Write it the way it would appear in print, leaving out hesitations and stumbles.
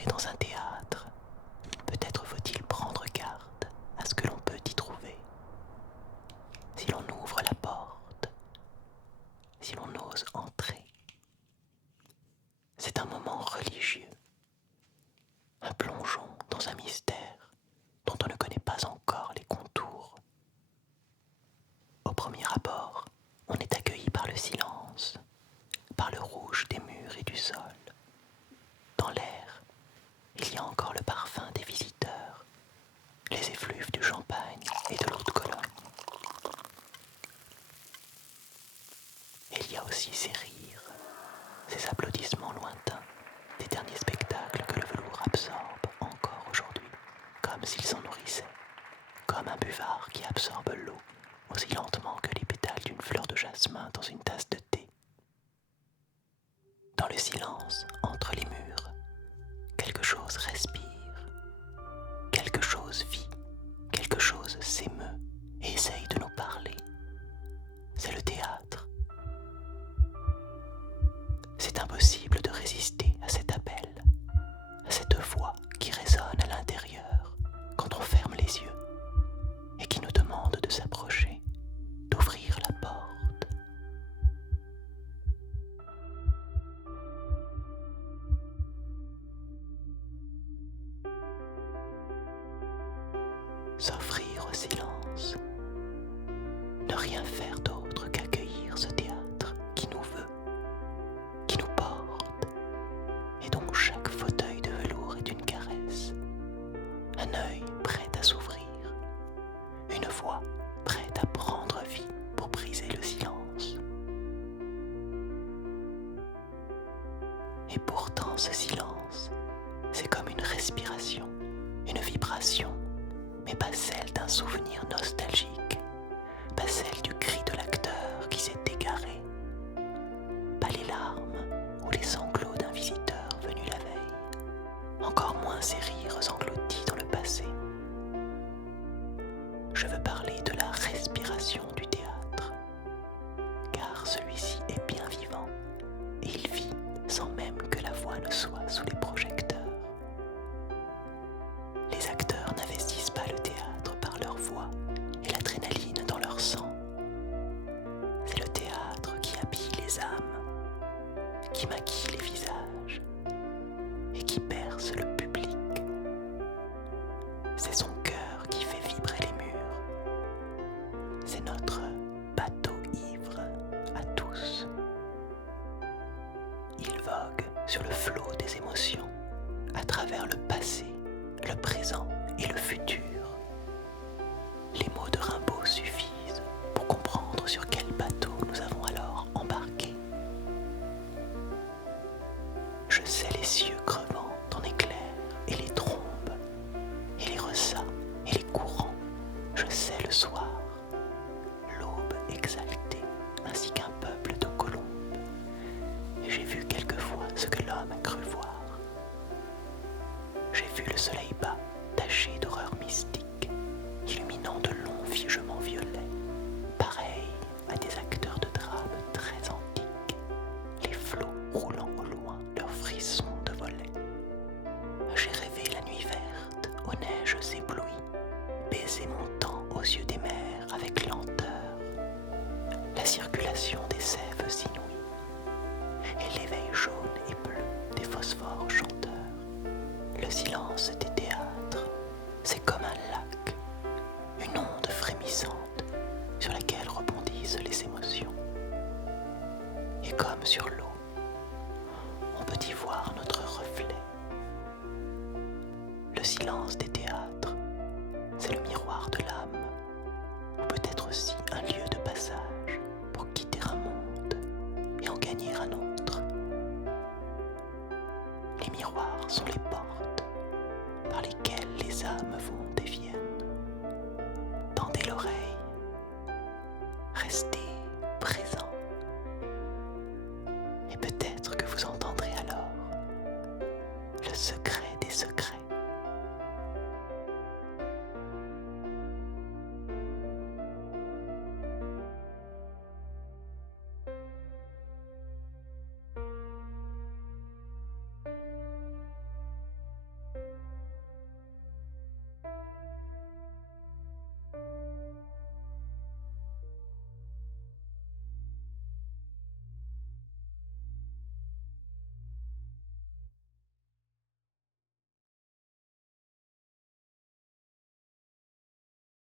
entrez dans un théâtre, peut-être faut-il prendre garde à ce que l'on peut y trouver. Si l'on ouvre la porte, si l'on ose entrer, c'est un moment religieux, un plongeon dans un mystère dont on ne connaît pas encore les contours. Au premier abord, on est accueilli par le silence, par le rouge des murs et du sol. Dans l'air, il y a encore le parfum des visiteurs, les effluves du champagne et de l'eau de Cologne. Et il y a aussi ces rires, ces applaudissements lointains, des derniers spectacles que le velours absorbe encore aujourd'hui, comme s'il s'en nourrissait, comme un buvard qui absorbe l'eau aussi lentement que les pétales d'une fleur de jasmin dans une tasse de thé. Dans le silence, entre les murs, quelque chose respire, quelque chose vit, quelque chose s'émeut et essaye de nous parler. C'est le théâtre. C'est impossible de résister à cet appel, à cette voix qui résonne à l'intérieur quand on ferme les yeux et qui nous demande de s'approcher, d'ouvrir la porte. S'offrir au silence, ne rien faire d'autre qu'accueillir ce théâtre qui nous veut, qui nous porte, et dont chaque fauteuil de velours est une caresse, un œil prêt à s'ouvrir, une voix prête à prendre vie pour briser le silence. Et pourtant ce silence, c'est comme une respiration, une vibration, mais pas celle d'un souvenir nostalgique, pas celle du cri de l'acteur qui s'est égaré, pas les larmes ou les sanglots d'un visiteur venu la veille, encore moins ces rires engloutis dans le passé. Je veux parler de la respiration du théâtre, car celui-ci est bien vivant et il vit sans même que la voix ne soit sous les projecteurs. Les acteurs n'investissent pas le théâtre par leur voix et l'adrénaline dans leur sang. C'est le théâtre qui habille les âmes, qui maquille les visages et qui berce le public. C'est son cœur qui fait vibrer les murs. C'est notre bateau ivre à tous. Il vogue sur le flot des émotions, à travers le passé, le présent et le futur. Les mots de Rimbaud suffisent pour comprendre sur quel bateau nous avons alors embarqué. Je sais les cieux crevant en éclairs et les trombes, et les ressats et les courants. Je sais le soir, l'aube exaltée, ainsi qu'un peuple de colombes. Et j'ai vu quelquefois ce que l'homme a cru voir. J'ai vu le soleil bas, taché d'horreur mystique, illuminant de longs figements violets, pareils à des acteurs de drame très antiques, les flots roulant au loin leurs frissons de volets. J'ai rêvé la nuit verte, aux neiges éblouies, baiser mon temps aux yeux des mers avec lenteur, la circulation des sèves inouïes, et l'éveil jaune et bleu des phosphores chanteurs. Le silence des théâtres, c'est comme un lac, une onde frémissante sur laquelle rebondissent les émotions. Et comme sur l'eau, on peut y voir notre reflet. Le silence des théâtres, c'est le miroir de l'âme, ou peut-être aussi un lieu de passage pour quitter un monde et en gagner un autre. Les miroirs sont les portes par lesquelles les âmes vont et viennent. Tendez l'oreille, restez présent, et peut-être que vous entendrez alors le secret